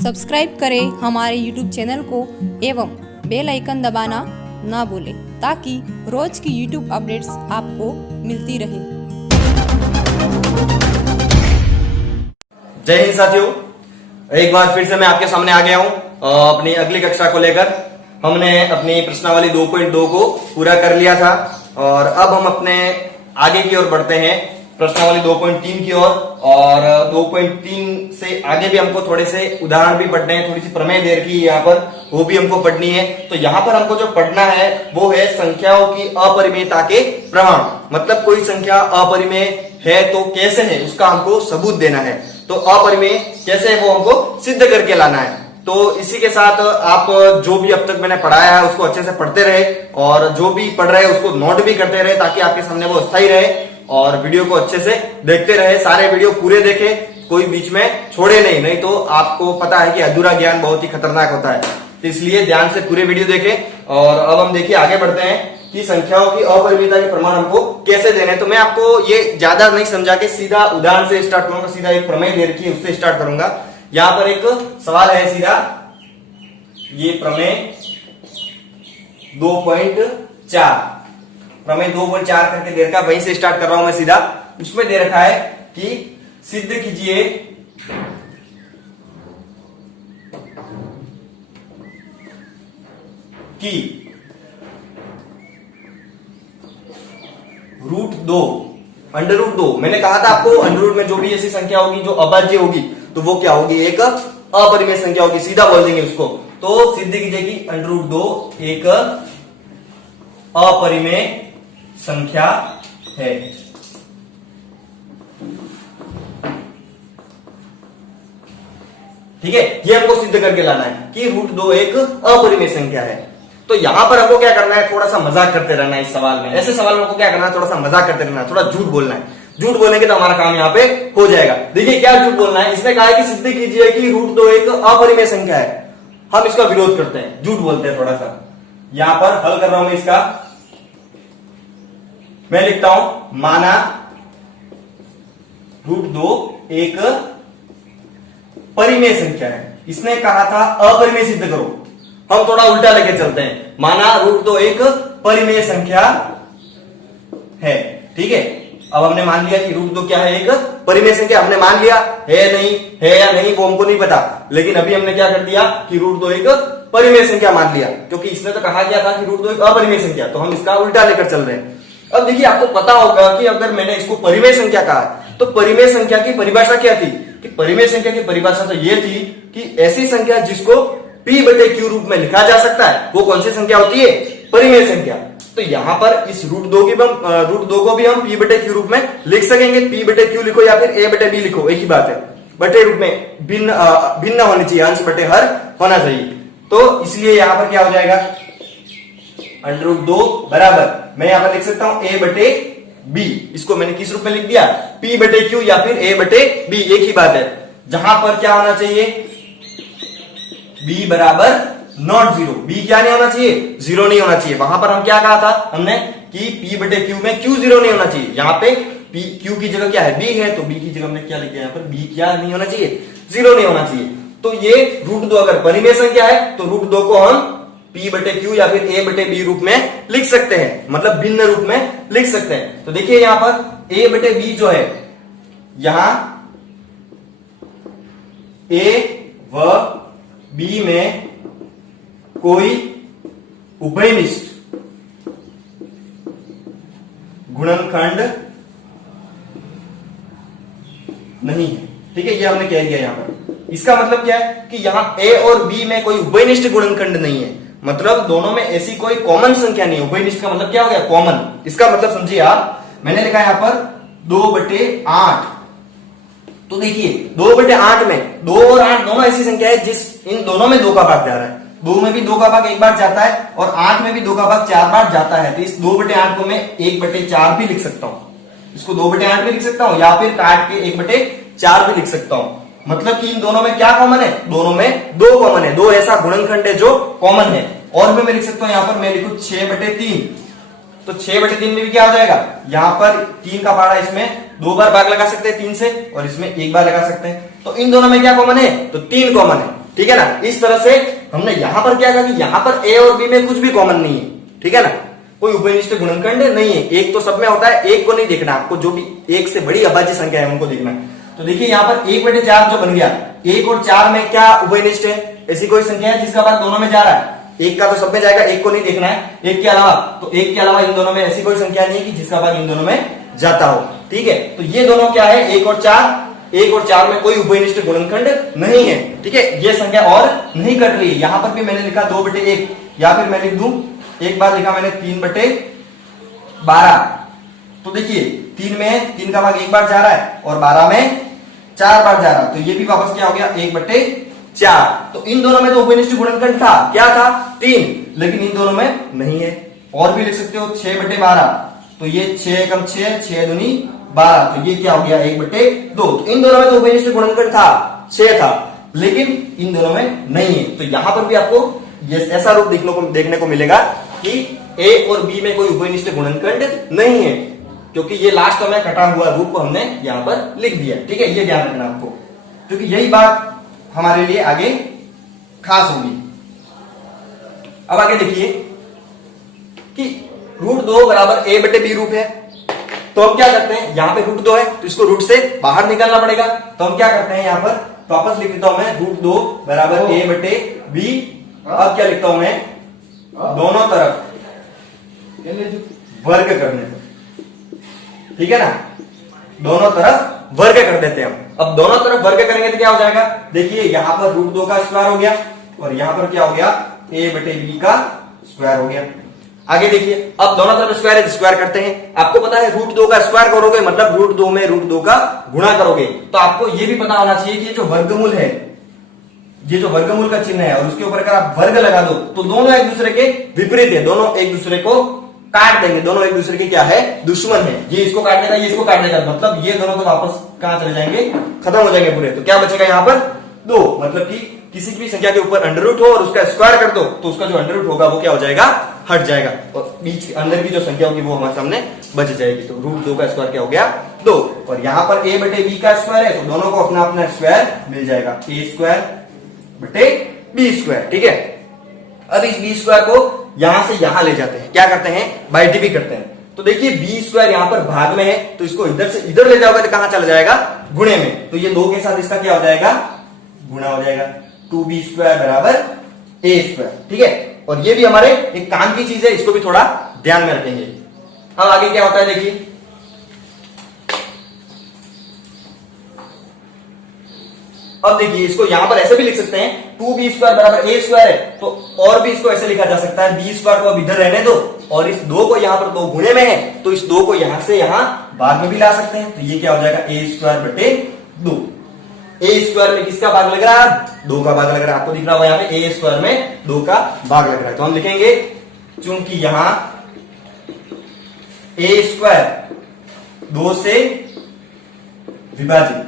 Subscribe करें हमारे YouTube channel को एवं बेल आइकन दबाना ना भूलें ताकि रोज की YouTube अपडेट्स आपको मिलती रहे। जय हिंद साथियों, एक बार फिर से मैं आपके सामने आ गया हूं अपनी अगली कक्षा को लेकर। हमने अपनी प्रश्नावली 2.2 को पूरा कर लिया था और अब हम अपने आगे की ओर बढ़ते हैं प्रश्नावली 2.3 की ओर। और 2.3 से आगे भी हमको थोड़े से उदाहरण भी पढ़ने हैं, थोड़ी सी प्रमेय दे रखी है यहाँ पर, वो भी हमको पढ़नी है। तो यहाँ पर हमको जो पढ़ना है वो है संख्याओं की अपरिमेयता के प्रमाण। मतलब कोई संख्या अपरिमेय है तो कैसे है, उसका हमको सबूत देना है। तो अपरिमेय कैसे है वो हमको सिद्ध करके लाना है। तो इसी के साथ आप जो भी अब तक मैंने पढ़ाया है उसको अच्छे से पढ़ते रहे और जो भी पढ़ रहे हैं उसको नोट भी करते रहे ताकि आपके सामने वो स्थायी रहे। और वीडियो को अच्छे से देखते रहे, सारे वीडियो पूरे देखें, कोई बीच में छोड़े नहीं तो आपको पता है कि अधूरा ज्ञान बहुत ही खतरनाक होता है। तो इसलिए ध्यान से पूरे वीडियो देखें। और अब हम देखिए आगे बढ़ते हैं कि संख्याओं की अपरिमेयता के प्रमाण हमको कैसे देने हैं। तो मैं आपको ये ज्यादा नहीं समझा के सीधा उदाहरण से स्टार्ट करूंगा, सीधा एक प्रमेय दे रखी है उससे स्टार्ट करूंगा। यहां पर एक सवाल है सीधा, ये प्रमेय 2.4 प्रमेय 2.4 करके दे रखा है, वहीं से स्टार्ट कर रहा हूं मैं सीधा। उसमें दे रखा है कि सिद्ध कीजिए कि √2 √2, मैंने कहा था आपको अंडर में जो भी ऐसी संख्या होगी जो अभाज्य होगी तो वो क्या होगी, एक अपरिमेय संख्या होगी, सीधा बोल देंगे उसको। तो सिद्ध कीजिए कि √2 एक अपरिमेय संख्या है। ठीक है, ये हमको सिद्ध करके लाना है कि √2 एक अपरिमेय संख्या है। तो यहां पर हमको क्या करना है, थोड़ा सा मजाक करते रहना है इस सवाल में। ऐसे सवाल में हमको क्या करना है, थोड़ा सा मजाक करते रहना है, थोड़ा झूठ बोलना है। झूठ बोलेंगे तो हमारा काम यहाँ पे हो जाएगा। देखिए क्या झूठ बोलना है, इसने कहा है कि सिद्ध कीजिए कि √2 एक अपरिमेय संख्या है। हम इसका विरोध करते हैं, झूठ बोलते हैं थोड़ा सा। यहां पर हल कर रहा हूं मैं इसका, मैं लिखता हूं माना √2 एक परिमेय संख्या है। इसने कहा था अपरिमेय सिद्ध करो, हम थोड़ा उल्टा लेके चलते हैं। माना √2 एक परिमेय संख्या है। ठीक है, अब हमने मान लिया कि √2 क्या है, एक परिमेय संख्या। हमने मान लिया है, नहीं है या नहीं वो हमको नहीं पता, लेकिन अभी हमने क्या कर दिया कि √2 एक परिमेय संख्या मान लिया, क्योंकि इसने तो कहा गया था कि √2 एक अपरिमेय संख्या, तो हम इसका उल्टा लेकर चल रहे हैं। अब देखिए आपको पता होगा कि अगर मैंने इसको परिमेय संख्या कहा तो परिमेय संख्या की परिभाषा क्या थी, कि परिमेय संख्या की परिभाषा तो ये थी कि ऐसी संख्या जिसको p/q रूप में लिखा जा सकता है वो कौन सी संख्या होती है, परिमेय संख्या। तो यहां पर इस √2 को भी हम p/q रूप में लिख सकेंगे। p/q लिखो या फिर a/b लिखो, एक ही बात है। बटे रूप में भिन्न होनी चाहिए, अंश बटे हर होना चाहिए। तो इसलिए यहां पर क्या हो जाएगा, √2 बराबर मैं यहां पर लिख सकता हूं a/b। इसको मैंने किस रूप में लिख दिया, p/q या फिर a/b, एक ही बात है। जहां पर क्या होना चाहिए, b बराबर नॉट 0, b क्या नहीं होना चाहिए, 0 नहीं होना चाहिए। वहां पर हम क्या कहा था हमने कि p/q में q 0 नहीं होना चाहिए। यहाँ पे q की जगह क्या है, b है, तो b की जगह हमने क्या लिखा है, यहाँ पर b क्या नहीं होना चाहिए, 0 नहीं होना चाहिए। तो ये √2 अगर परिमेय संख्या है तो √2 को हम p/q या फिर a/b रूप में लिख सकते हैं, मतलब भिन्न रूप में लिख सकते हैं। तो देखिए यहां पर a/b जो है, यहां a व b में कोई उभयनिष्ठ गुणनखंड नहीं है। ठीक है, ये हमने कह दिया यहां पर। इसका मतलब क्या है कि यहां a और b में कोई उभयनिष्ठ गुणनखंड नहीं है, मतलब दोनों में ऐसी कोई कॉमन संख्या नहीं है। उभयनिष्ठ का मतलब क्या हो गया, कॉमन। इसका मतलब समझिए आप, मैंने लिखा यहां पर 2/8। तो देखिए 2/8 में 2 और 8 दोनों ऐसी संख्या है जिस इन दोनों में 2 का भाग जा रहा है। 2 में भी 2 का भाग एक बार जाता है और 8 में भी 2 का भाग 4 बार जाता है। तो इस 2/8 को मैं 1/4 भी लिख सकता हूं, इसको 2/8 भी लिख सकता हूं या फिर काट के 1/4 भी लिख सकता हूं। मतलब कि इन दोनों में क्या कॉमन है, दोनों में 2 कॉमन है, 2 ऐसा गुणनखंड है जो कॉमन है। और भी मैं लिख सकता हूं, यहां पर मैं लिखूं 6/3, तो 6/3 में भी क्या हो जाएगा, यहां पर 3 का पारा, इसमें 2 बार भाग लगा सकते हैं 3 से और इसमें 1 बार लगा सकते हैं। तो इन दोनों में क्या कॉमन है, तो 3 कॉमन है। ठीक है ना। इस तरह से हमने यहां पर क्या कहा कि यहां पर ए और बी में कुछ भी कॉमन नहीं है, ठीक है ना, कोई उभयनिष्ठ गुणनखंड नहीं है। एक तो सब में होता है, एक को नहीं देखना आपको, जो भी एक से बड़ी अभाज्य संख्या है उनको देखना है। तो देखिए यहाँ पर 1/4 जो बन गया, 1 और 4 में क्या उभयनिष्ठ है, ऐसी कोई संख्या है जिसका भाग दोनों में जा रहा है। एक का तो सब में जाएगा, एक को नहीं देखना है। एक के अलावा, तो एक के अलावा इन दोनों में ऐसी कोई संख्या नहीं है कि जिसका भाग इन दोनों में जाता हो, ठीक है। तो ये दोनों क्या है, 1 और 4, 1 और 4 में कोई उभयनिष्ठ गुणनखंड नहीं है, ठीक है। ये संख्या और नहीं कट रही है। यहां पर भी मैंने लिखा 2/1, या फिर मैं लिख दूं, एक बार लिखा मैंने 3/12। तो देखिए 3 में 3 का भाग एक बार जा रहा है और 12 में 4 बार जा रहा है, तो ये भी वापस क्या हो गया, 1/4। तो इन दोनों में तो उभयनिष्ठ गुणनखंड था, क्या था, 3, लेकिन इन दोनों में नहीं है। और भी लिख सकते हो 6/12, तो ये 6 एकम 6, 6 दूनी 12, तो ये क्या हो गया, 1/2। तो इन दोनों में तो उभयनिष्ठ गुणनखंड था, 6 था, लेकिन इन दोनों में नहीं है। तो यहां पर भी आपको ये ऐसा रूप देखने को मिलेगा कि ए और बी में कोई उभयनिष्ठ गुणनखंड नहीं है, क्योंकि ये लास्ट में कटा हुआ रूप हमने यहां पर लिख दिया, ठीक है। ये ध्यान रखना आपको, क्योंकि यही बात हमारे लिए आगे खास होगी। अब आगे देखिए कि √2 बराबर a/b रूप है, तो हम क्या करते हैं, यहां पे √2 है तो इसको रूट से बाहर निकालना पड़ेगा। तो हम क्या करते हैं, यहां पर वापस लिख देता हूं मैं, √2 बराबर a/b। अब क्या लिखता हूं मैं, दोनों तरफ वर्ग करने पर, ठीक है ना, दोनों तरफ वर्ग कर देते हैं हम। अब दोनों तरफ वर्ग करेंगे तो क्या हो जाएगा, देखिए यहां पर √2 का स्क्वायर हो गया और यहां पर क्या हो गया, a/b का स्क्वायर हो गया। आगे देखिए, अब दोनों तरफ स्क्वायर है, स्क्वायर करते हैं। आपको पता है √2 का स्क्वायर करोगे मतलब √2 में √2 का गुणा करोगे। तो आपको ये भी पता होना चाहिए कि ये जो वर्गमूल है, ये जो वर्गमूल का चिन्ह है और उसके ऊपर अगर आप वर्ग लगा दो तो दोनों एक दूसरे के विपरीत है, दोनों एक दूसरे को काट देंगे, दोनों एक दूसरे के क्या है, दुश्मन है। ये इसको काट देगा, ये इसको काट देगा, मतलब ये दोनों तो वापस कहां चले जाएंगे, खत्म हो जाएंगे पूरे। तो क्या बचेगा यहाँ पर 2, मतलब कि किसी भी संख्या के ऊपर अंडर-रूट हो और उसका स्क्वायर कर दो तो उसका जो अंडर-रूट होगा वो क्या हो जाएगा, हट जाएगा, और बीच अंदर की जो संख्या होगी वो हमारे सामने बच जाएगी। तो √2 का स्क्वायर क्या हो गया, 2, और यहाँ पर a/b का स्क्वायर है तो दोनों को अपना अपना स्क्वायर मिल जाएगा, a²/b², ठीक है। अब इस b² को यहां से यहां ले जाते हैं, क्या करते हैं, बाय डीबी करते हैं। तो देखिए b² यहां पर भाग में है तो इसको इधर से इधर ले जाओगे तो कहां चला जाएगा, गुणे में। तो ये 2 के साथ इसका क्या हो जाएगा, गुणा हो जाएगा, 2b² बराबर a², ठीक है। और ये भी हमारे एक काम की चीज है, इसको भी थोड़ा ध्यान में रखेंगे। अब आगे क्या होता है देखिए, अब देखिए इसको यहां पर ऐसे भी लिख सकते हैं, 2b² बराबर a² है तो और भी इसको ऐसे लिखा जा सकता है, b² को अब इधर रहने दो और इस 2 को यहां पर 2 गुणे में है तो इस 2 को यहां से यहां भाग में भी ला सकते हैं। तो ये क्या हो जाएगा, a²/2। a² में किसका भाग लग रहा है, 2 का भाग लग रहा है, आपको दिख रहा होगा यहाँ पे a² में 2 का भाग लग रहा है। तो हम लिखेंगे, चूंकि यहां a² 2 से विभाजित,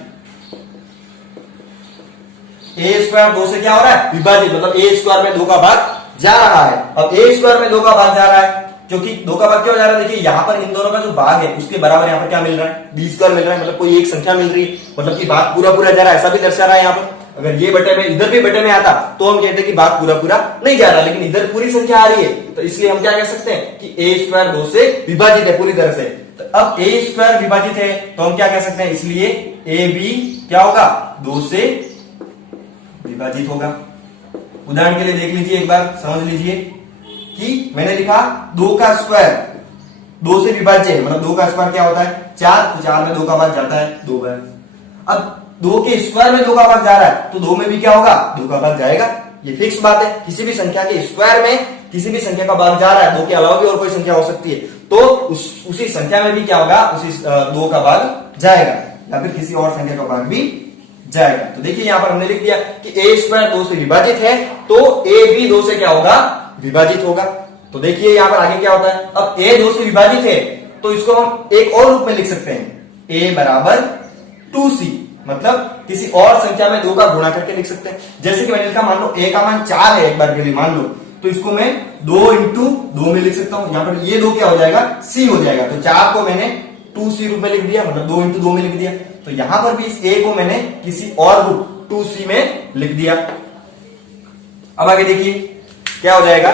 a² 2 से क्या हो रहा है, विभाजित, मतलब a² में 2 का भाग जा रहा है। अब a² में 2 का भाग जा रहा है, क्योंकि 2 का भाग क्यों जा रहा है, देखिए यहां पर इन दोनों का जो भाग है उसके बराबर यहां पर क्या मिल रहा है, b² मिल रहा है, मतलब कोई एक संख्या मिल रही है, मतलब कि भाग पूरा पूरा जा रहा है, ऐसा भी दर्शा रहा है यहाँ पर। अगर ये बटे में इधर भी बटे में आता तो हम कहते हैं कि भाग पूरा पूरा नहीं जा रहा, लेकिन इधर पूरी संख्या आ रही है तो इसलिए हम क्या कह सकते हैं कि a² 2 से विभाजित है पूरी तरह से। तो अब a² विभाजित है तो हम क्या कह सकते हैं, इसलिए ab क्या होगा, 2 से विभाजित होगा। उदाहरण के लिए देख लीजिए, एक बार समझ लीजिए कि मैंने लिखा 2 का स्क्वायर 2 से विभाज्य है, मतलब 2 का स्क्वायर क्या होता है, 4, तो 4 में 2 का भाग जाता है 2 बार। अब 2 के स्क्वायर में 2 का भाग जा रहा है तो 2 में भी क्या होगा, 2 का भाग जाएगा, ये फिक्स बात है। किसी भी संख्या के स्क्वायर में किसी भी संख्या का भाग जा रहा है, 2 के अलावा भी और कोई संख्या हो सकती है, तो उसी संख्या में भी क्या होगा, उसी 2 का भाग जाएगा, या फिर किसी और संख्या का भाग भी जाएगा। तो देखिए यहां पर हमने लिख दिया कि a² 2 से विभाजित है तो a भी 2 से क्या होगा, विभाजित होगा। तो देखिए यहां पर आगे क्या होता है, अब a 2 से विभाजित है तो इसको हम एक और रूप में लिख सकते हैं, a बराबर 2c, मतलब किसी और संख्या में 2 का गुणा करके लिख सकते हैं। जैसे कि मैंने लिखा, मान लो a का मान 4 है, एक बार के लिए मान लो, तो इसको मैं 2 × 2 में लिख सकता हूं। यहां पर ये 2 क्या हो जाएगा, c हो जाएगा। तो 4 को मैंने 2c रूप में लिख दिया, मतलब 2 × 2 में लिख दिया। तो यहां पर भी इस a को मैंने किसी और रूप 2c में लिख दिया। अब आगे देखिए क्या हो जाएगा,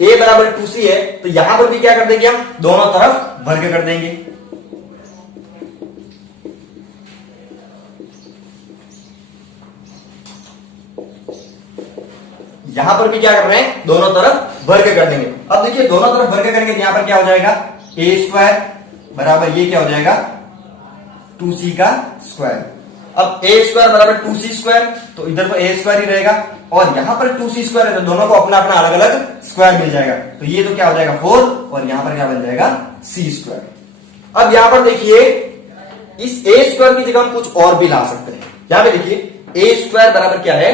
a बराबर 2c है तो यहां पर भी क्या कर देंगे, हम दोनों तरफ वर्ग कर देंगे। यहां पर भी क्या कर रहे हैं, दोनों तरफ वर्ग कर देंगे। अब देखिए दोनों तरफ वर्ग करेंगे, यहां पर क्या हो जाएगा, a स्क्वायर बराबर ये क्या हो जाएगा 2c का स्क्वायर। अब a स्क्वायर बराबर 2c स्क्वायर, तो इधर पर a स्क्वायर ही रहेगा और यहां पर 2c स्क्वायर है तो दोनों को अपना अपना अलग अलग स्क्वायर मिल जाएगा। तो ये तो क्या हो जाएगा 4 और यहां पर क्या बन जाएगा c स्क्वायर। अब यहां पर देखिए इस a स्क्वायर की जगह हम कुछ और भी ला सकते हैं। यहां पे देखिए a स्क्वायर बराबर क्या है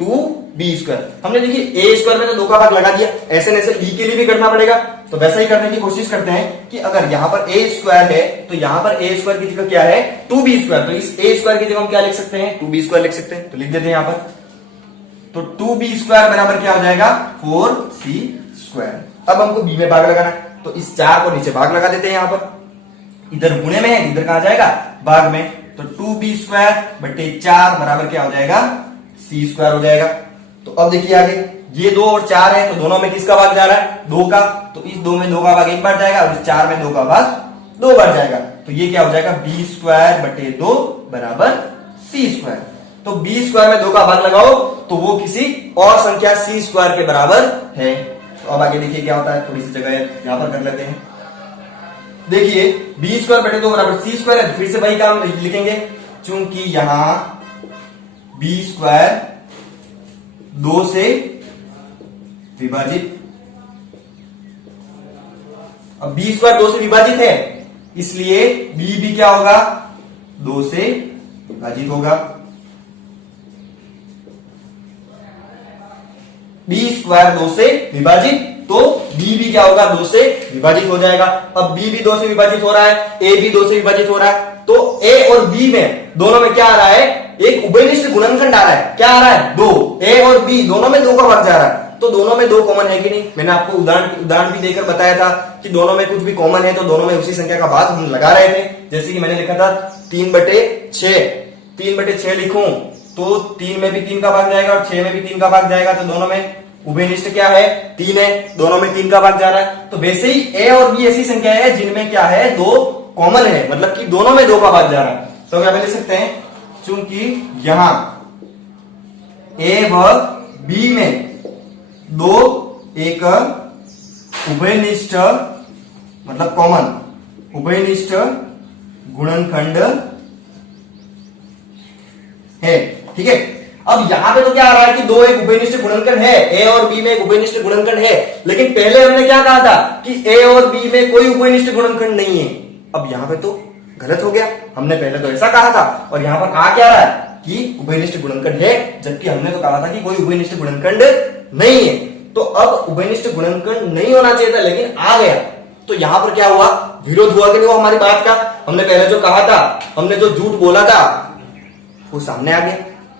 2b स्क्वायर। हमने देखिए a स्क्वायर में तो 2 का भाग लगा दिया, ऐसे न ऐसे b के लिए भी करना पड़ेगा, तो वैसा ही करने की कोशिश करते हैं कि अगर यहां पर a स्क्वायर है तो यहां पर a स्क्वायर की जगह क्या है 2b स्क्वायर, तो इस a स्क्वायर की जगह हम क्या लिख सकते हैं 2b स्क्वायर लिख सकते हैं। तो लिख देते हैं यहां पर, तो 2b स्क्वायर बराबर क्या हो जाएगा 4c स्क्वायर। अब हमको b में भाग लगाना है तो इस 4 को नीचे भाग लगा देते हैं, यहां पर इधर गुणे में है, इधर कहां जाएगा भाग में, तो 2b स्क्वायर बटे 4 बराबर क्या हो जाएगा c स्क्वायर हो जाएगा। तो अब देखिए आगे ये 2 और 4 है तो दोनों में किसका भाग जा रहा है 2 का, तो इस 2 में 2 का भाग 1 बार जाएगा और इस 4 में 2 का भाग 2 बार जाएगा। तो ये क्या हो जाएगा b स्क्वायर बटे 2 बराबर c स्क्वायर। तो b स्क्वायर में 2 का भाग लगाओ तो वो किसी और संख्या c स्क्वायर के बराबर है। तो अब आगे देखिए क्या होता है, थोड़ी सी जगह यहां पर कर लेते हैं। देखिए b स्क्वायर बटे 2 बराबर c स्क्वायर है, फिर से वही काम लिखेंगे, चूंकि यहां b स्क्वायर 2 से विभाजित, अब b स्क्वायर 2 से विभाजित है इसलिए b भी क्या होगा 2 से विभाजित होगा। b स्क्वायर 2 से विभाजित तो b भी क्या होगा 2 से विभाजित हो जाएगा। अब b भी 2 से विभाजित हो रहा है, a भी 2 से विभाजित हो रहा है, तो a और b में दोनों में क्या आ रहा है एक उभयनिष्ठ गुणनखंड आ रहा है, क्या आ रहा है 2, a और b दोनों में 2 का भाग जा रहा है, तो दोनों में 2 कॉमन है कि नहीं। मैंने आपको उदाहरण भी देकर बताया था कि दोनों में कुछ भी कॉमन है तो दोनों में उसी संख्या का भाग हम लगा रहे थे। जैसे कि मैंने लिखा था 3/6 लिखूं तो 3 में भी 3 का भाग जाएगा और 6 में भी 3 का भाग जाएगा, तो दोनों में उभयनिष्ठ क्या है 3 है, दोनों में 3 का भाग जा रहा है। तो वैसे ही a और b ऐसी संख्या है जिनमें क्या है 2 कॉमन है, मतलब कि दोनों में 2 का भाग जा रहा है। तो हम यहां पे लिख सकते हैं चूंकि यहां a व b में 2 एक उभयनिष्ठ मतलब कॉमन उभयनिष्ठ गुणनखंड है, ठीक है। अब यहां पे तो क्या आ रहा है कि 2 एक उभयनिष्ठ गुणनखंड है, a और b में एक उभयनिष्ठ गुणनखंड है, लेकिन पहले हमने क्या कहा था कि a और b में कोई उभयनिष्ठ गुणनखंड नहीं है। अब यहां पे तो गलत हो गया, हमने पहले तो ऐसा कहा था और यहां पर आ क्या रहा है कि उभयनिष्ठ गुणनखंड है, जबकि हमने तो कहा था कि कोई उभयनिष्ठ गुणनखंड नहीं है। तो अब उभयनिष्ठ गुणनखंड नहीं होना चाहिए था लेकिन आ गया, तो यहां पर क्या हुआ विरोध हुआ कि नहीं हुआ हमारी बात का। हमने पहले जो कहा था, हमने जो झूठ बोला था वो सामने आ गया।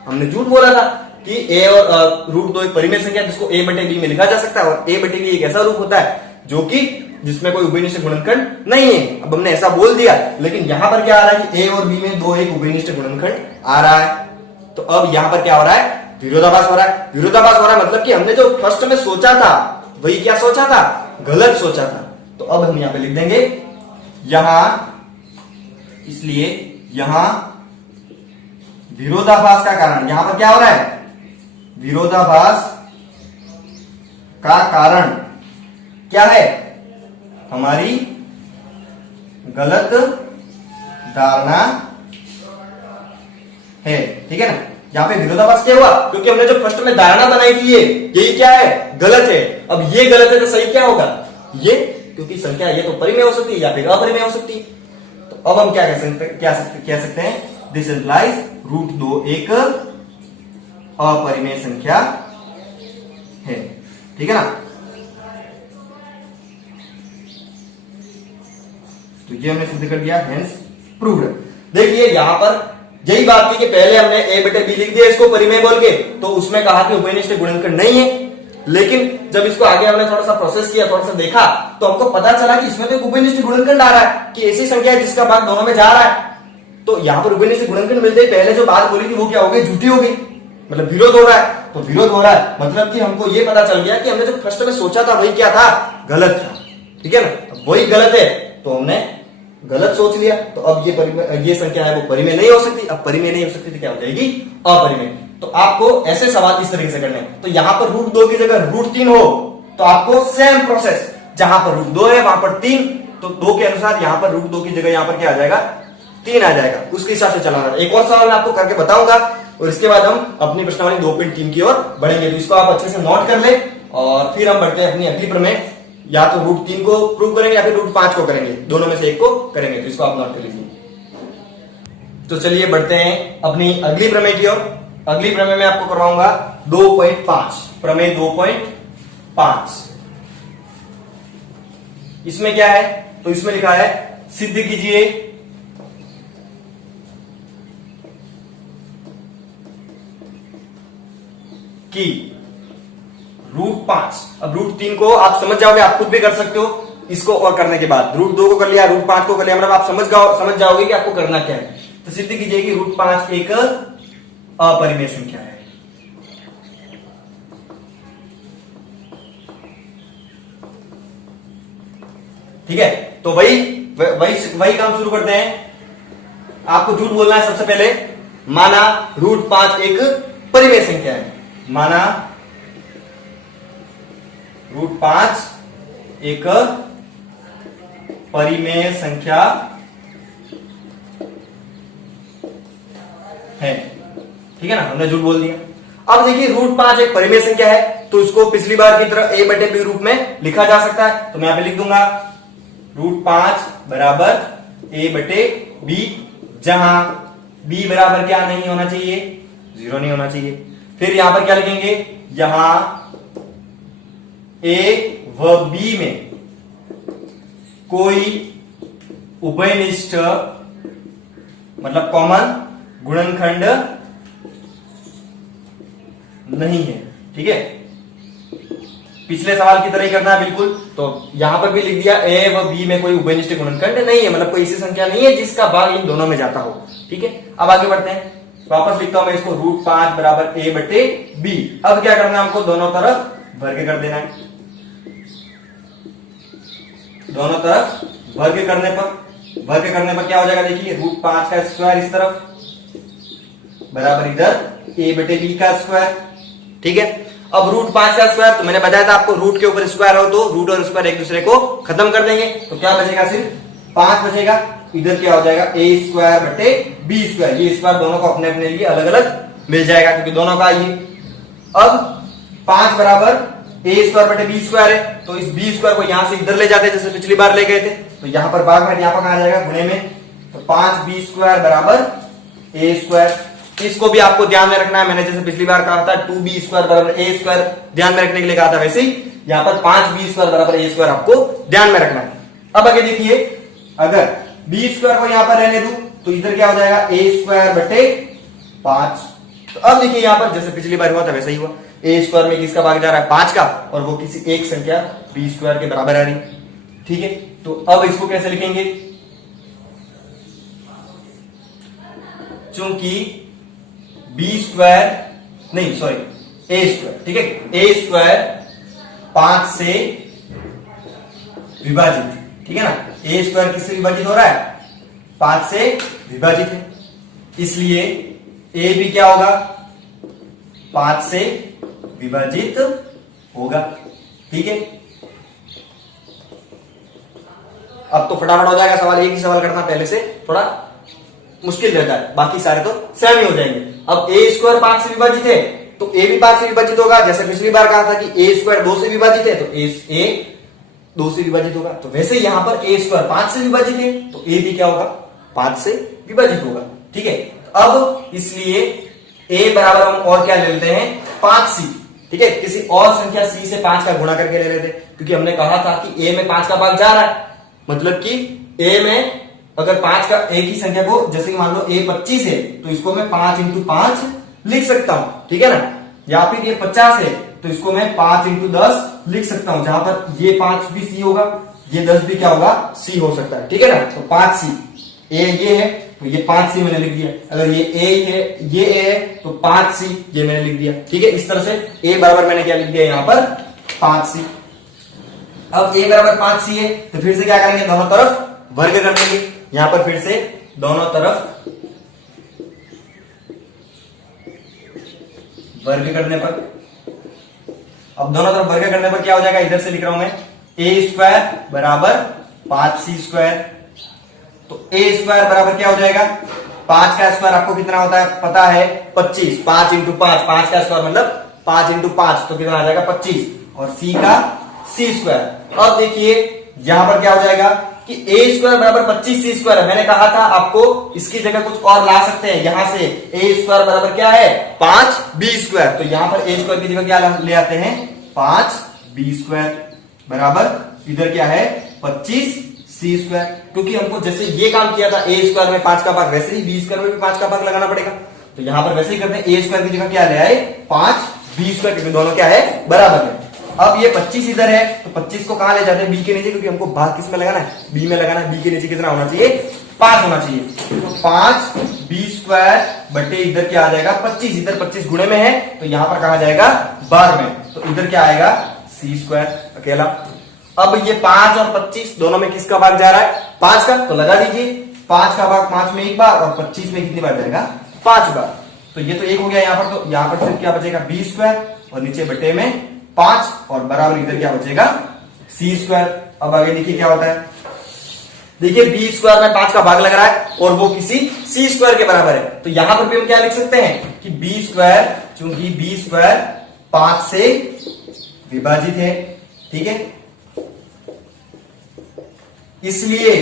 हमने झूठ बोला था कि a और √2 एक परिमेय संख्या जिसको a बटे b में लिखा जा सकता है और a बटे b एक ऐसा रूप होता है जो कि जिसमें कोई उभयनिष्ठ गुणनखंड नहीं है। अब हमने ऐसा बोल दिया, लेकिन यहां पर क्या आ रहा है कि a और b में 2 एक उभयनिष्ठ गुणनखंड आ रहा है। तो अब यहां पर क्या हो रहा है विरोधाभास हो रहा है। विरोधाभास हो रहा है मतलब कि हमने जो फर्स्ट में सोचा था वही क्या सोचा था गलत सोचा था। तो अब हम यहां पे लिख देंगे यहां, इसलिए यहां विरोधाभास का कारण, यहां पर क्या हो रहा है विरोधाभास का कारण क्या है हमारी गलत धारणा है, ठीक है ना। यहां पे विरोधाभास क्या हुआ क्योंकि हमने जो फर्स्ट में धारणा बनाई थी यही क्या है गलत है। अब ये गलत है तो सही क्या होगा ये, क्योंकि संख्या ये तो परिमेय हो सकती है या फिर अपरिमेय हो सकती है। तो अब हम क्या कह सकते हैं दिस इम्प्लाइज √2 एक अपरिमेय संख्या है, ठीक है ना। तो ये हमने सिद्ध कर दिया, हेंस प्रूव्ड। देखिए यहां पर यही बात थी कि पहले हमने a बटे b लिख दिया इसको परिमेय बोल के, तो उसमें कहा कि उभयनिष्ठ गुणनखंड नहीं है, लेकिन जब इसको आगे हमने थोड़ा सा प्रोसेस किया, थोड़ा सा देखा, तो हमको पता चला कि इसमें तो एक उभयनिष्ठ गुणनखंड आ रहा है कि ऐसी संख्या है जिसका भाग दोनों में जा रहा है। तो यहां पर उभयनिष्ठ गुणनखंड मिलते ही पहले जो बात बोली थी वो क्या हो गई झूठी हो गई। मतलब विरोध हो रहा है, तो विरोध हो रहा है मतलब कि हमको ये पता चल गया कि हमने जो फर्स्ट में सोचा था वही क्या था, गलत था। ठीक है ना, अब वही गलत है तो हमने गलत सोच लिया, तो अब ये संख्या है वो परिमेय नहीं हो सकती। अब परिमेय नहीं हो सकती तो क्या हो जाएगी, अपरिमेय। तो आपको ऐसे सवाल इस तरीके से करने हैं। तो यहां पर √2 की जगह √3 हो तो आपको सेम प्रोसेस, जहां पर √2 है वहां पर 3, तो 2 के अनुसार यहां पर √2 की जगह यहां पर क्या आ जाएगा, 3 आ जाएगा, उसके हिसाब से चलाना। एक और सवाल मैं आपको करके बताऊंगा और इसके बाद हम अपनी प्रश्नावली 2.3 की ओर बढ़ेंगे। तो इसको आप अच्छे से नोट कर ले और फिर हम बढ़ते हैं अपनी अगली प्रमेय। या तो √3 को प्रूव करेंगे या फिर √5 को करेंगे, दोनों में से एक को करेंगे। तो इसको आप नोट कर लीजिए। तो चलिए बढ़ते हैं अपनी अगली प्रमेय की ओर। अगली प्रमेय में आपको करवाऊंगा 2.5, प्रमेय 2.5। इसमें क्या है, तो इसमें लिखा है सिद्ध कीजिए कि √5, अब √3 को आप समझ जाओगे, आप खुद भी कर सकते हो इसको, और करने के बाद √2 को कर लिया, √5 को कर लिया, मतलब आप समझ जाओगे कि आपको करना क्या है। तो सिद्ध कीजिए कि √5 एक अपरिमेय संख्या है। ठीक है, तो वही काम शुरू करते हैं। आपको झूठ बोलना है सबसे पहले। माना √5 एक परिमेय संख्या है, माना √5 एक परिमेय संख्या है। ठीक है ना, हमने झूठ बोल दिया। अब देखिए √5 एक परिमेय संख्या है तो इसको पिछली बार की तरह a/b रूप में लिखा जा सकता है। तो मैं यहां पे लिख दूंगा √5 बराबर a/b, जहां b बराबर क्या नहीं होना चाहिए, 0 नहीं होना चाहिए। फिर यहां पर क्या लिखेंगे, यहां a व b में कोई उभयनिष्ठ मतलब कॉमन गुणनखंड नहीं है। ठीक है, पिछले सवाल की तरह ही करना है बिल्कुल। तो यहां पर भी लिख दिया a व b में कोई उभयनिष्ठ गुणनखंड नहीं है, मतलब कोई ऐसी संख्या नहीं है जिसका भाग इन दोनों में जाता हो। ठीक है, अब आगे बढ़ते हैं। वापस लिखता हूं मैं इसको √5 बराबर a/b। अब क्या करना है, हमको दोनों तरफ वर्ग कर देना है। दोनों तरफ वर्ग करने पर क्या हो जाएगा, देखिए √5 का स्क्वायर इस तरफ बराबर इधर a/b का स्क्वायर। ठीक है, अब √5 का स्क्वायर, तो मैंने बताया था आपको रूट के ऊपर स्क्वायर हो तो रूट और स्क्वायर एक दूसरे को खत्म कर देंगे। तो क्या बचेगा, सिर्फ 5 बचेगा। इधर क्या हो जाएगा, a²/b²। ये स्क्वायर दोनों को अपने अपने लिए अलग अलग मिल जाएगा क्योंकि दोनों का ये। अब 5 बराबर a²/b² है, तो इस b² को यहां से इधर ले जाते हैं जैसे पिछली बार ले गए थे। तो यहां पर भाग में यहाँ पर आ जाएगा गुणे में, तो 5b² बराबर a²। इसको भी आपको ध्यान में रखना है, मैंने जैसे पिछली बार कहा था 2b² बराबर a² ध्यान में रखने के लिए कहा था, वैसे ही यहां पर 5b² बराबर a² आपको ध्यान में रखना है। अब आगे देखिए, अगर b² को यहां पर रहने दूं तो इधर क्या हो जाएगा, a²/5। तो अब देखिए यहां पर जैसे पिछली बार हुआ था वैसे ही हुआ, a² में किसका भाग जा रहा है, 5 का, और वो किसी एक संख्या b² के बराबर आ रही। ठीक है, तो अब इसको कैसे लिखेंगे, चूंकि a², ठीक है, a² 5 से विभाजित। ठीक है ना, a² किससे विभाजित हो रहा है, 5 से विभाजित है, इसलिए a भी क्या होगा, 5 से विभाजित होगा। ठीक है, अब तो फटाफट हो जाएगा सवाल। एक ही सवाल करना पहले से थोड़ा मुश्किल रहता है, बाकी सारे तो सेम ही हो जाएंगे। अब a² 5 से विभाजित है तो a भी 5 से विभाजित होगा। जैसे पिछली बार कहा था कि a² 2 से विभाजित है तो a 2 से विभाजित होगा। तो वैसे यहां पर a² 5 से विभाजित है तो a भी क्या होगा, 5 से विभाजित होगा। ठीक है, अब इसलिए a बराबर हम और क्या ले लेते हैं, 5c। ठीक है, किसी और संख्या c से 5 का गुणा करके ले लेते, क्योंकि हमने कहा था कि a में 5 का भाग जा रहा है, मतलब कि a में अगर 5 का एक ही संख्या को, जैसे कि मान लो a 25 है तो इसको मैं 5 × 5 लिख सकता हूं। ठीक है ना, या फिर ये 50 है तो इसको मैं 5 × 10 लिख सकता हूं, जहां पर ये 5 भी c होगा, ये 10 भी क्या होगा, c हो सकता है। ठीक है ना, तो 5c ये है, तो ये 5C मैंने लिख दिया। अगर ये A है, ये A है, तो 5C ये मैंने लिख दिया। ठीक है, इस तरह से A बराबर मैंने क्या लिख दिया यहां पर 5C। अब A बराबर 5C है तो फिर से क्या करेंगे, दोनों तरफ वर्ग कर देंगे। यहां पर फिर से दोनों तरफ वर्ग करने पर, अब दोनों तरफ वर्ग करने पर क्या हो जाएगा, इधर से लिख रहा हूं मैं A स्क्वायर बराबर 5C स्क्वायर। तो A स्क्वायर बराबर क्या हो जाएगा, 5 का स्क्वायर आपको कितना होता है पता है 25, 5 इंटू 5, 5 का स्क्वायर मतलब 5 इंटू 5 तो कितना आ जाएगा 25, और C का C स्क्वायर। अब देखिए यहां पर क्या हो जाएगा कि A स्क्वायर बराबर 25C स्क्वायर है। मैंने कहा था आपको इसकी जगह कुछ और ला सकते हैं, यहां से A स्क्वायर बराबर क्या है 5B स्क्वायर। तो यहां पर A स्क्वायर की जगह क्या ले आते हैं 5B स्क्वायर बराबर इधर क्या है 25C स्क्वायर। क्योंकि हमको जैसे ये काम किया था A स्क्वायर में 5 का भाग, वैसे ही B स्क्वायर में भी 5 का भाग लगाना पड़ेगा। तो यहां पर वैसे ही करते हैं, A स्क्वायर की जगह क्या ले आए 5B स्क्वायर, क्योंकि दोनों क्या है बराबर है। अब ये 25 इधर है तो 25 को कहां ले जाते हैं B के नीचे, क्योंकि हमको भाग किस में लगाना है B में लगाना है। B के नीचे कितना होना चाहिए 5 होना चाहिए। तो 5B स्क्वायर बटे इधर क्या आ जाएगा 25, इधर 25 गुणे में है तो यहां पर कहा जाएगा बार में, तो इधर क्या आएगा C स्क्वायर अकेला। अब ये 5 और 25 दोनों में किसका भाग जा रहा है 5 का, तो लगा दीजिए 5 का भाग 5 में एक बार और 25 में कितनी बार जाएगा 5 बार। तो ये तो एक हो गया यहां पर, तो यहां पर सिर्फ क्या बचेगा B स्क्वायर और नीचे बटे में 5 और बराबर इधर क्या बचेगा C स्क्वायर। अब आगे देखिए क्या होता है, देखिए B स्क्वायर में 5 का भाग लग रहा है और वो किसी C स्क्वायर के बराबर है। तो यहां पर भी हम क्या लिख सकते हैं कि B स्क्वायर, चूंकि B स्क्वायर 5 से विभाजित है, ठीक है, इसलिए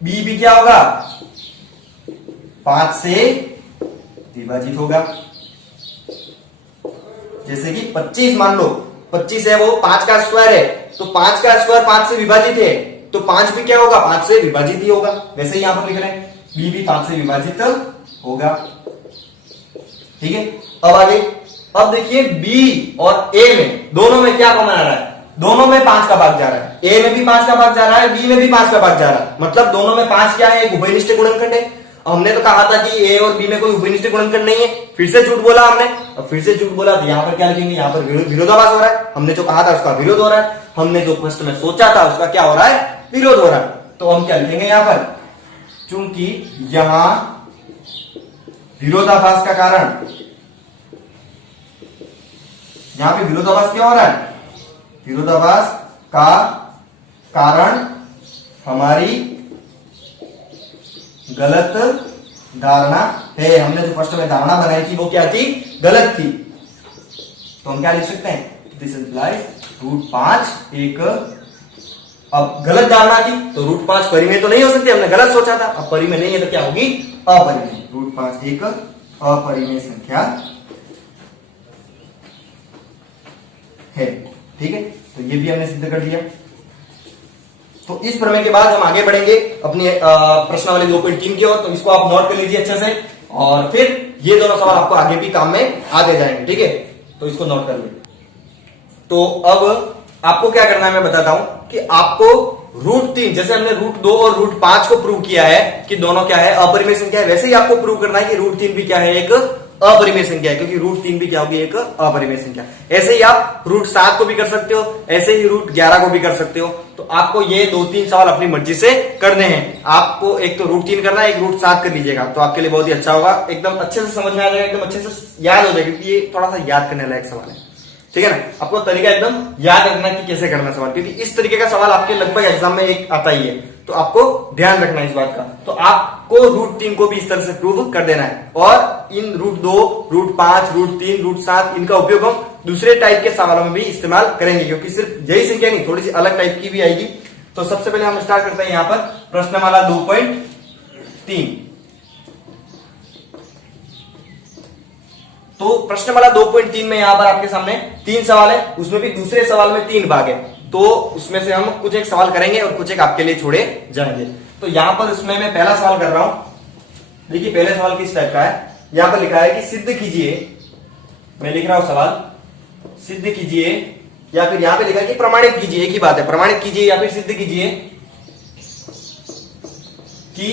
B भी क्या होगा 5 से विभाजित होगा। जैसे कि 25 मान लो 25 है वो 5 का स्क्वायर है, तो 5 का स्क्वायर 5 से विभाजित है तो 5 भी क्या होगा 5 से विभाजित ही होगा। वैसे ही यहां पर लिख रहे हैं B भी 5 से विभाजित होगा। ठीक है, अब आगे, अब देखिए B और A में दोनों में क्या कॉमन आ रहा है, दोनों में 5 का भाग जा रहा है। A में भी 5 का भाग जा रहा है, B में भी 5 का भाग जा रहा है, मतलब दोनों में 5 क्या है, एक उभयनिष्ठ गुणनखंड है। हमने तो कहा था कि A और B में कोई उभयनिष्ठ गुणनखंड नहीं है, फिर से झूठ बोला हमने। अब फिर से झूठ बोला तो यहां पर क्या लिखेंगे, यहां पर विरोधाभास हो रहा है। हमने जो कहा था उसका विरोध हो रहा है, हमने जो प्रश्न में सोचा था उसका क्या हो रहा है विरोध हो रहा है। तो हम क्या लिखेंगे यहां पर, चूंकि यहां विरोधाभास का कारण, यहां पे विरोधाभास क्या हो रहा है, विरोधाभास का कारण हमारी गलत धारणा है। हमने जो फर्स्ट में धारणा बनाई थी वो क्या थी, गलत थी। तो हम क्या लिख सकते हैं, दिस इंप्लाइज √5 एक, अब गलत धारणा थी तो √5 परिमेय तो नहीं हो सकती, हमने गलत सोचा था। अब परिमेय नहीं है तो क्या होगी अपरिमेय, √5 एक अपरिमेय संख्या है। ठीक है, तो ये भी हमने सिद्ध कर दिया। तो इस प्रमेय के बाद हम आगे बढ़ेंगे अपनी प्रश्नावली 2.3 की ओर। तो इसको आप नोट कर लीजिए अच्छे से, और फिर ये दोनों सवाल आपको आगे भी काम में आते जाएंगे। ठीक है, तो इसको नोट कर लीजिए। तो अब आपको क्या करना है मैं बताता हूं कि आपको √3, जैसे हमने √2 और √5 को प्रूव किया है कि दोनों क्या है अपरिमेय संख्या है, वैसे ही आपको प्रूव करना है कि √3 भी क्या है एक अपरिमेय संख्या है, क्योंकि √3 भी क्या होगी एक अपरिमेय संख्या। ऐसे ही आप √7 को भी कर सकते हो, ऐसे ही √11 को भी कर सकते हो। तो आपको ये 2-3 सवाल अपनी मर्जी से करने हैं। आपको एक तो √3 करना है, एक √7 कर लीजिएगा, तो आपके लिए बहुत ही अच्छा होगा, एकदम अच्छे से समझ में आ जाएगा, एकदम अच्छे से याद हो जाएगा, क्योंकि ये थोड़ा सा याद करने लायक सवाल है। ठीक है ना, आपको तरीका एकदम याद रखना कि कैसे करना सवाल, क्योंकि इस तरीके का सवाल आपके लगभग एग्जाम में एक आता ही है, तो आपको ध्यान रखना है इस बात का। तो आपको √3 को भी इस तरह से प्रूव कर देना है, और इन √2, √5, √3, √7 इनका उपयोग हम दूसरे टाइप के सवालों में भी इस्तेमाल करेंगे, क्योंकि सिर्फ यही संख्या नहीं, थोड़ी सी अलग टाइप की भी आएगी। तो सबसे पहले हम स्टार्ट करते हैं यहां पर प्रश्नमाला 2.3। तो प्रश्नमाला 2.3 में यहां पर आपके सामने 3 सवाल है, उसमें भी दूसरे सवाल में 3 भाग है। तो उसमें से हम कुछ एक सवाल करेंगे और कुछ एक आपके लिए छोड़े जाएंगे। तो यहां पर उसमें मैं पहला सवाल कर रहा हूं। देखिए पहले सवाल किस टाइप का है, यहां पर लिखा है कि सिद्ध कीजिए, मैं लिख रहा हूं सवाल, सिद्ध कीजिए, या फिर यहां पे लिखा है कि प्रमाणित कीजिए, एक ही बात है, प्रमाणित कीजिए या फिर सिद्ध कीजिए कि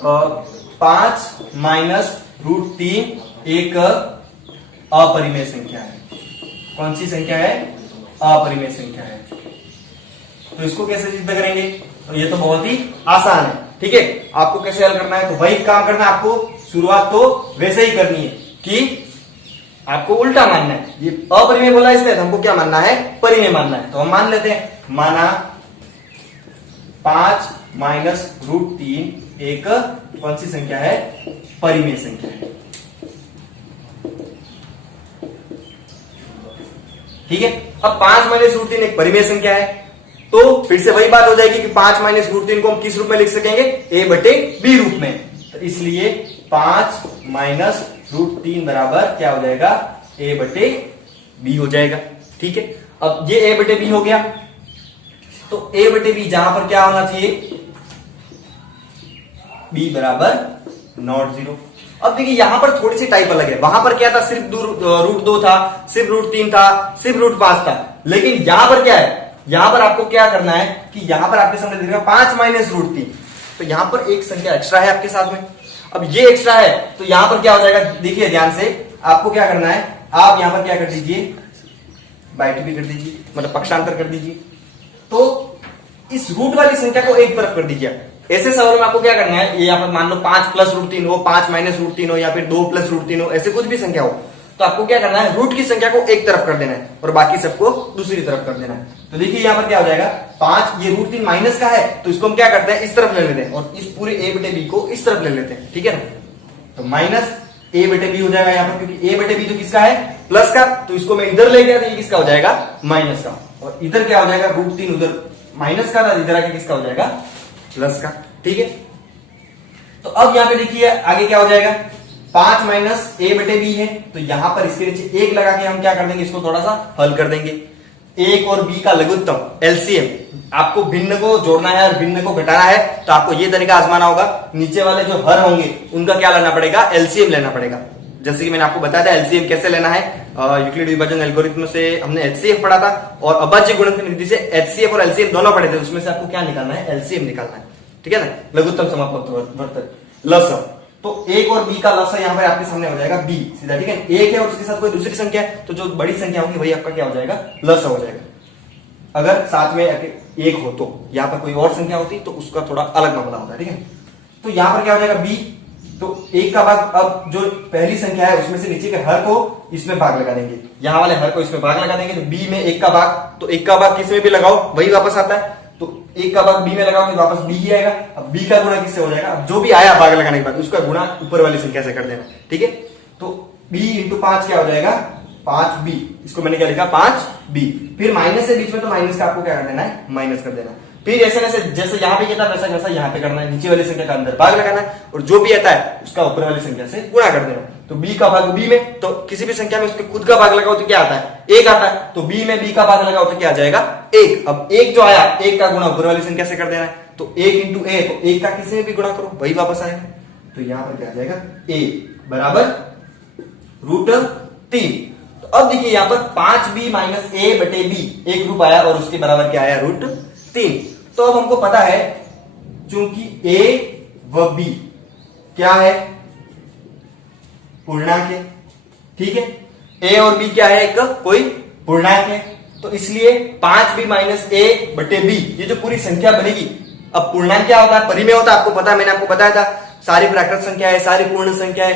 5 माइनस रूट 3 एक अपरिमेय संख्या है। कौन सी संख्या है? अपरिमेय संख्या है। तो इसको कैसे सिद्ध करेंगे? तो ये तो बहुत ही आसान है। ठीक है, आपको कैसे हल करना है? तो वही काम करना है आपको। शुरुआत तो वैसे ही करनी है कि आपको उल्टा मानना है। ये अपरिमेय बोला इसने, तो हमको क्या मानना है? परिमेय मानना है। तो हम मान लेते हैं, माना 5 माइनस रूट 3 एक कौन सी संख्या है? परिमेय संख्या है। ठीक है, अब 5 माइनस रूट 3 एक परिमेय संख्या है, तो फिर से वही बात हो जाएगी कि 5 माइनस रूट 3 को हम किस रूप में लिख सकेंगे? a बटे b रूप में। तो इसलिए 5 माइनस रूट 3 बराबर क्या हो जाएगा? a बटे b हो जाएगा। ठीक है, अब ये a बटे b हो गया, तो a बटे b जहां पर क्या होना चाहिए? b बराबर नॉट 0। अब देखिए यहां पर थोड़ी सी टाइप अलग है। वहां पर क्या था? सिर्फ रूट 2 था, सिर्फ रूट 3 था, सिर्फ रूट 5 था। लेकिन यहां पर क्या है? यहां पर आपको क्या करना है कि यहां पर आपके सामने दिखेगा 5 माइनस रूट 3, तो यहां पर एक संख्या एक्स्ट्रा है आपके साथ में। अब ये एक्स्ट्रा है, तो यहां पर क्या हो जाएगा? देखिए ध्यान से, आपको क्या करना है? आप यहां पर क्या कर दीजिए? बाय टू भी कर दीजिए, मतलब पक्षांतर कर दीजिए। तो इस रूट वाली संख्या को एक तरफ कर दीजिए। ऐसे सवाल में आपको क्या करना है? ये यहां पर मान लो 5 प्लस रूट 3 हो, 5 माइनस रूट 3 हो, या फिर 2 प्लस रूट 3 हो, ऐसे कुछ भी संख्या हो, तो आपको क्या करना है? रूट की संख्या को एक तरफ कर देना है और बाकी सबको दूसरी तरफ कर देना है। तो देखिए यहां पर क्या हो जाएगा? 5, ये रूट 3 माइनस का है, तो इसको हम क्या करते हैं? इस तरफ ले लेते हैं और इस पूरे a बटे b को इस तरफ ले लेते हैं। ठीक है ना? तो माइनस a बटे b हो जाएगा यहां पर, क्योंकि a बटे b तो किसका है? प्लस का, तो इसको मैं इधर ले गया तो ये किसका हो जाएगा? माइनस का। और इधर क्या हो जाएगा? रूट 3 उधर माइनस का था, इधर आके किसका हो जाएगा? प्लस का। ठीक है, तो अब यहां पे देखिए आगे क्या हो जाएगा? 5 माइनस a बटे b है, तो यहां पर इसके नीचे 1 लगा के हम क्या कर देंगे? इसको थोड़ा सा हल कर देंगे। 1 और b का लघुत्तम एलसीएम, आपको भिन्न को जोड़ना है और भिन्न को घटाना है, तो आपको ये तरीका आजमाना होगा। नीचे वाले जो हर होंगे उनका क्या लेना पड़ेगा? एलसीएम लेना पड़ेगा। जैसे कि मैंने आपको बताया था एलसीएम कैसे लेना है, यूक्लिड विभाजन एल्गोरिथम से हमने एचसीएफ पढ़ा था, और अभाज्य गुणक नीति से एचसीएफ और एलसीएम दोनों पढ़े थे। उसमें से आपको क्या निकालना है? एलसीएम निकालना है। ठीक है ना? लघुत्तम समापवर्तक लसम, तो 1 और b का लसा यहाँ पर आपके सामने हो जाएगा b सीधा। ठीक है, 1 है और उसके साथ कोई दूसरी संख्या है, तो जो बड़ी संख्या होगी वही आपका क्या हो जाएगा? लसा हो जाएगा। अगर साथ में 1 हो, तो यहाँ पर कोई और संख्या होती तो उसका थोड़ा अलग मामला होता है। ठीक है, तो यहाँ पर क्या हो जाएगा? b, तो 1 का भाग, अब जो पहली संख्या है उसमें से नीचे के हर को इसमें भाग लगा देंगे, यहाँ वाले हर को इसमें भाग लगा देंगे, तो b में 1 का भाग, तो 1 का भाग किसमें भी लगाओ वही वापस आता है, तो 1 का भाग b में लगाओ तो वापस b ही आएगा। अब b का गुणा किससे हो जाएगा? अब जो भी आया भाग लगाने के बाद उसका गुणा ऊपर वाली संख्या से कर देना। ठीक है, तो b इंटू 5 क्या हो जाएगा? 5b, इसको मैंने क्या लिखा? 5b। फिर माइनस है बीच में, तो माइनस का आपको क्या कर देना है? माइनस कर देना। फिर ऐसे जैसे यहाँ पे किया था वैसा वैसा यहाँ पे करना है, नीचे वाली संख्या का अंदर भाग लगाना है, और जो भी आता है उसका ऊपर वाली संख्या से गुणा कर देना। तो b का भाग b में, तो किसी भी संख्या में उसके खुद का भाग लगाओ तो क्या आता है? 1 आता है, तो b में b का भाग लगाओ तो क्या आ जाएगा? 1। अब 1 जो आया, 1 का गुणा ऊपर वाली संख्या से कर देना है, तो 1 इंटू a, तो 1 का किसी में भी गुणा करो वही वापस आएगा। तो यहां पर क्या आ जाएगा? a बराबर रूट 3। तो अब देखिए यहां पर 5b माइनस a बटे b एक रूप आया और उसके बराबर क्या आया? रूट 3। तो अब हमको पता है चूंकि a व b क्या है? पूर्णांक है। ठीक है, a और b क्या है? एक कोई पूर्णांक है, तो इसलिए 5b माइनस a बटे b ये जो पूरी संख्या बनेगी, अब पूर्णांक क्या होता है? परिमेय होता है, आपको पता है, मैंने आपको बताया था। सारी प्राकृत संख्या है, सारी पूर्ण संख्या है,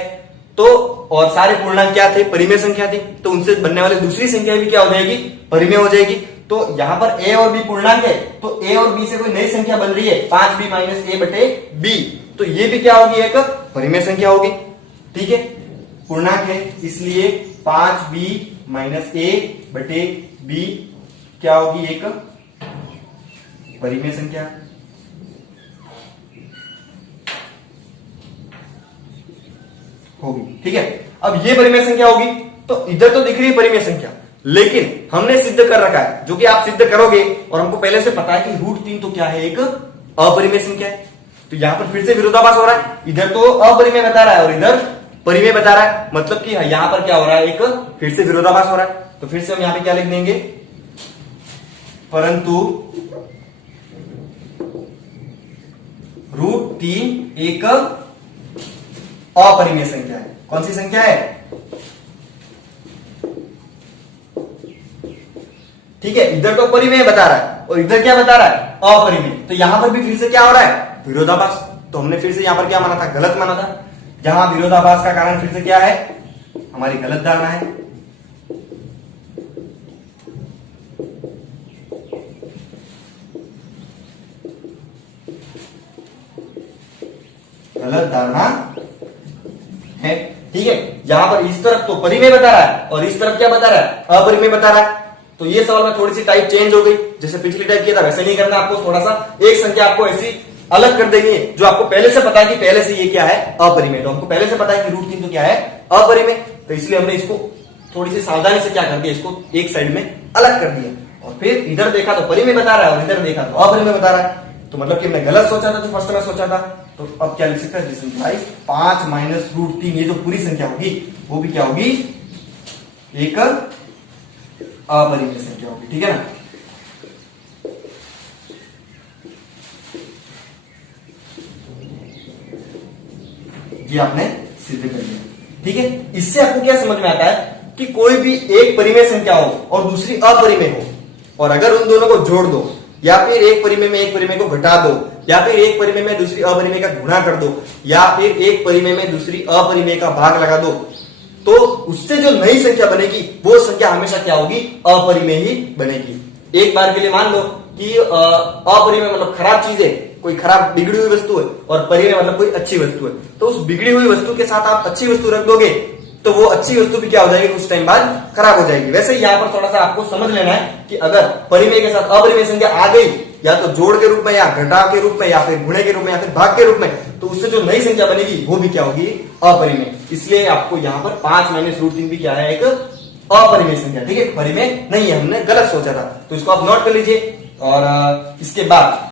तो और सारे पूर्णांक क्या थे? परिमेय संख्या थी, तो उनसे बनने वाली दूसरी संख्या भी क्या हो जाएगी? परिमेय हो जाएगी। तो यहां पर a और b पूर्णांक है, तो a और b से कोई नई संख्या बन रही है 5b माइनस a बटे b, तो ये भी क्या होगी? एक परिमेय संख्या होगी। ठीक है, पूर्णांक है, इसलिए 5b माइनस a बटे b क्या होगी? एक परिमेय संख्या। होगी। ठीक है, अब ये परिमेय संख्या होगी, तो इधर तो दिख रही है परिमेय संख्या, लेकिन हमने सिद्ध कर रखा है, जो कि आप सिद्ध करोगे, और हमको पहले से पता है कि रूट 3 तो क्या है? एक अपरिमेय संख्या है। तो यहां पर फिर से विरोधाभास हो रहा है, इधर तो अपरिमेय बता रहा है और इधर परिमेय बता रहा है, मतलब कि यहां पर क्या हो रहा है? एक फिर से विरोधाभास हो रहा है। तो फिर से हम यहां पे क्या लिख देंगे? परंतु √3 एक अपरिमेय संख्या है। कौन सी संख्या है? ठीक है, इधर तो परिमेय बता रहा है और इधर क्या बता रहा है? अपरिमेय। तो यहां पर भी फिर से क्या हो रहा है? विरोधाभास। तो हमने फिर से यहां पर क्या माना था? गलत माना था। जहां विरोधाभास का कारण फिर से क्या है? हमारी गलत धारणा है। गलत धारणा है। ठीक है, यहां पर इस तरफ तो परिमेय बता रहा है और इस तरफ क्या बता रहा है? अपरिमेय बता रहा है। तो ये सवाल में थोड़ी सी टाइप चेंज हो गई, जैसे पिछली टाइप किया था वैसे नहीं करना आपको। थोड़ा सा एक संख्या आपको ऐसी अलग कर देनी है जो आपको पहले से पता है कि पहले से ये क्या है? अपरिमेय। तो हमको पहले से पता है कि √3 तो क्या है? अपरिमेय। तो इसलिए हमने इसको थोड़ी सी सावधानी से क्या कर दिया? इसको एक साइड में अलग कर दिया और फिर इधर देखा तो परिमेय बता रहा है और इधर देखा तो अपरिमेय बता रहा है। तो मतलब कि मैं गलत सोचा था जो फर्स्ट में सोचा था। तो अब क्या लिख सकता है? 5 माइनस √3, ये जो पूरी संख्या होगी वो भी क्या होगी? एक अपरिमेय संख्या होगी। ठीक है ना? ये आपने सिद्ध कर दिया। ठीक है, इससे आपको क्या समझ में आता है कि कोई भी एक परिमेय संख्या हो और दूसरी अपरिमेय हो, और अगर उन दोनों को जोड़ दो या फिर एक परिमेय में एक परिमेय को घटा दो या फिर एक परिमेय में दूसरी अपरिमेय का गुणा कर दो या फिर एक परिमेय में दूसरी अपरिमेय का भाग लगा दो, तो उससे जो नई संख्या बनेगी वो संख्या हमेशा क्या होगी? अपरिमेय ही बनेगी। एक बार के लिए मान लो कि अपरिमेय मतलब खराब चीज है, कोई खराब बिगड़ी हुई वस्तु है, और परिमेय मतलब कोई अच्छी वस्तु है। तो उस बिगड़ी हुई वस्तु के साथ आप अच्छी वस्तु रख दोगे तो वो अच्छी वस्तु भी क्या हो जाएगी? कुछ टाइम बाद खराब हो जाएगी। वैसे ही यहाँ पर थोड़ा सा आपको समझ लेना है कि अगर परिमेय के साथ अपरिमेय संख्या आ गई, या तो जोड़ के रूप में या घटाव के रूप में या फिर गुणे के रूप में या फिर भाग के रूप में, तो उससे जो नई संख्या बनेगी वो भी क्या होगी? अपरिमेय। इसलिए आपको यहाँ पर 5 माइनस √3 भी क्या है? एक अपरिमेय संख्या। ठीक है, परिमेय नहीं है, हमने गलत सोचा था। तो इसको आप नोट कर लीजिए। और इसके बाद